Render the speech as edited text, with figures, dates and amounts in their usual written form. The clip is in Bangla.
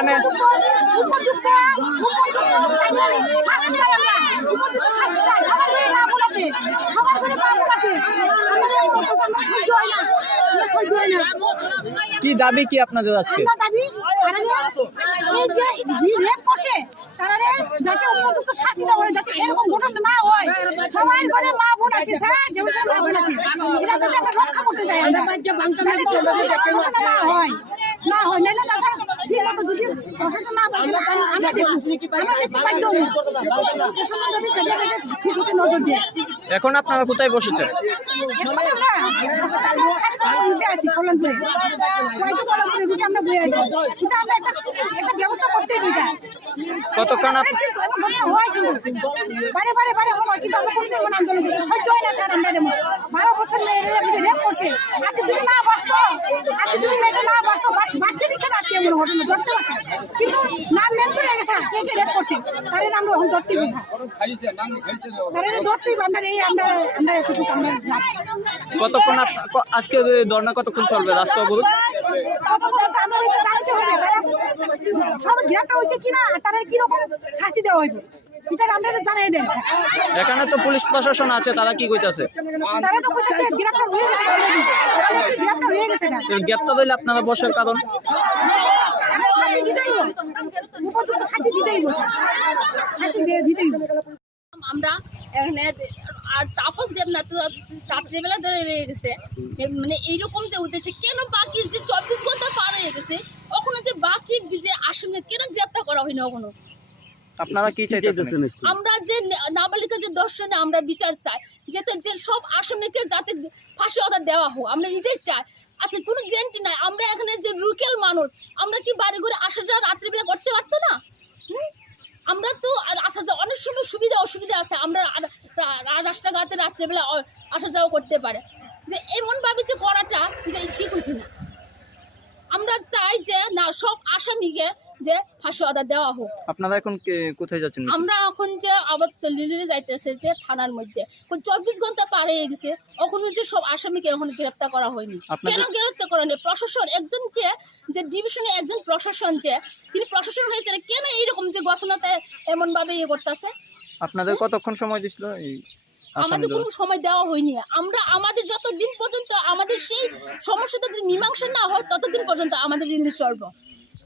এখানে কি দাবি কি আপনাদের আজকে? যাতে উপযুক্ত শাস্তি দেওয়া হয়, যাতে এরকম ঘটনা না হয়। সবার ঘরে মা বোন আছে, যেমন মা বোন আছে, এরা যাতে আমরা রক্ষা করতে চাই, না হয় না হয় নাইলে না ঠিক মতো যদি প্রশাসন না পারে আমরা দেখতে পাইতো প্রশাসন যদি সেটাকে ঠিক মতো নজর দেয়। এখন আপনারা কোথায় বসেছেন? এখন আমরা রুটে আছি কল্যাণপুরে, হয়তো কল্যাণপুরে রুটে আমরা বয়ে আছি। এটা আমরা একটা ব্যবস্থা করতেই বইটা কতক্ষণ কিন্তু এমন ঘটনা হয়, কিন্তু বারে বারে হয়, কিন্তু আমরা করতে এমন আন্দোলন করছি সহ্য হয় না স্যার। আমরা যেমন 12 বছর মেয়েরা রেপ করছে, আজকে যদি না বাঁচতো, আজকে যদি মেয়েটা না বাঁচতো, বাচ্চা দিচ্ছে না আজকে এমন ঘটনা ধরতে পারছে, কিন্তু নাম মেনশন হয়ে গেছে কে কে রেপ করছে, তার নাম আমরা এখন ধরতেই বোঝা, তার ধরতেই আমরা এতটুকু আমরা কতক্ষণ আজকে ধর্ণা কতক্ষণ চলবে? রাস্তা অবরোধ জানাতে হবে সব গ্রেপ্তার হয়েছে কিনা, তারা কিরকম শাস্তি দেওয়া হইবে এটা আমরা জানাই দেন। এখানে তো পুলিশ প্রশাসন আছে, তারা কি কইতাছে? তারা তো কইতাছে গ্রেপ্তার হয়ে গেছে, গ্রেপ্তার হয়ে গেছে। গ্রেপ্তার হইলে আপনারা বসার কারণ? শাস্তি দিতেই হবে, উপযুক্ত শাস্তি দিতেই হবে, শাস্তি দিতেই হবে। আমরা এখানে আর তাপস দেবনাথ রাত্রিবেলা ধরে রয়ে গেছে, মানে এইরকম যে উঠেছে কেন বাকি যে 24 ঘন্টা পার হয়ে গেছে, ওখানে যে বাকি যে আসামি কেন গ্রেপ্তার করা হয়নি এখনো? আপনারা কি চাইতেছেন? আমরা যে নাবালিকা যে দর্শনে আমরা বিচার চাই, যাতে যে সব আসামিকে যাতে ফাঁসি অর্ডার দেওয়া হোক, আমরা এটাই চাই। আচ্ছা কোনো গ্যারান্টি নাই, আমরা এখানে যে রুকেল মানুষ, আমরা কি বাড়ি ঘরে আসাটা রাত্রিবেলা করতে পারতো না? আমরা তো আসা যাওয়া অনেক সময় সুবিধা অসুবিধা আছে, আমরা রাস্তাঘাটে রাত্রেবেলা আসা যাওয়া করতে পারে, যে এমনভাবে যে করাটা এটা ঠিক হয়েছে না। আমরা চাই যে না সব আসামিকে যে ফাঁসি অর্ডার দেওয়া হোক। আপনারা এখন কোথায় যাচ্ছেন? আমরা এখন যে আপাতত লিলিরে যাইতেছে যে থানার মধ্যে 24 ঘন্টা পার হয়ে গেছে, ওখানে যে সব আসামিকে এখন গ্রেপ্তার করা হয়নি। কেন গ্রেপ্তার করা নেই? প্রশাসন একজন যে ডিভিশনে একজন প্রশাসন যে তিনি প্রশাসন হয়েছে, কেন এইরকম যে ঘটনাতে এমন ভাবে ইয়ে করতেছে? আপনাদের কতক্ষণ সময় দিছিল? আমাদের কোনো সময় দেওয়া হয়নি। আমরা আমাদের যতদিন পর্যন্ত আমাদের সেই সমস্যাটা যদি মীমাংসা না হয় ততদিন পর্যন্ত আমাদের রিলিজ চলবো।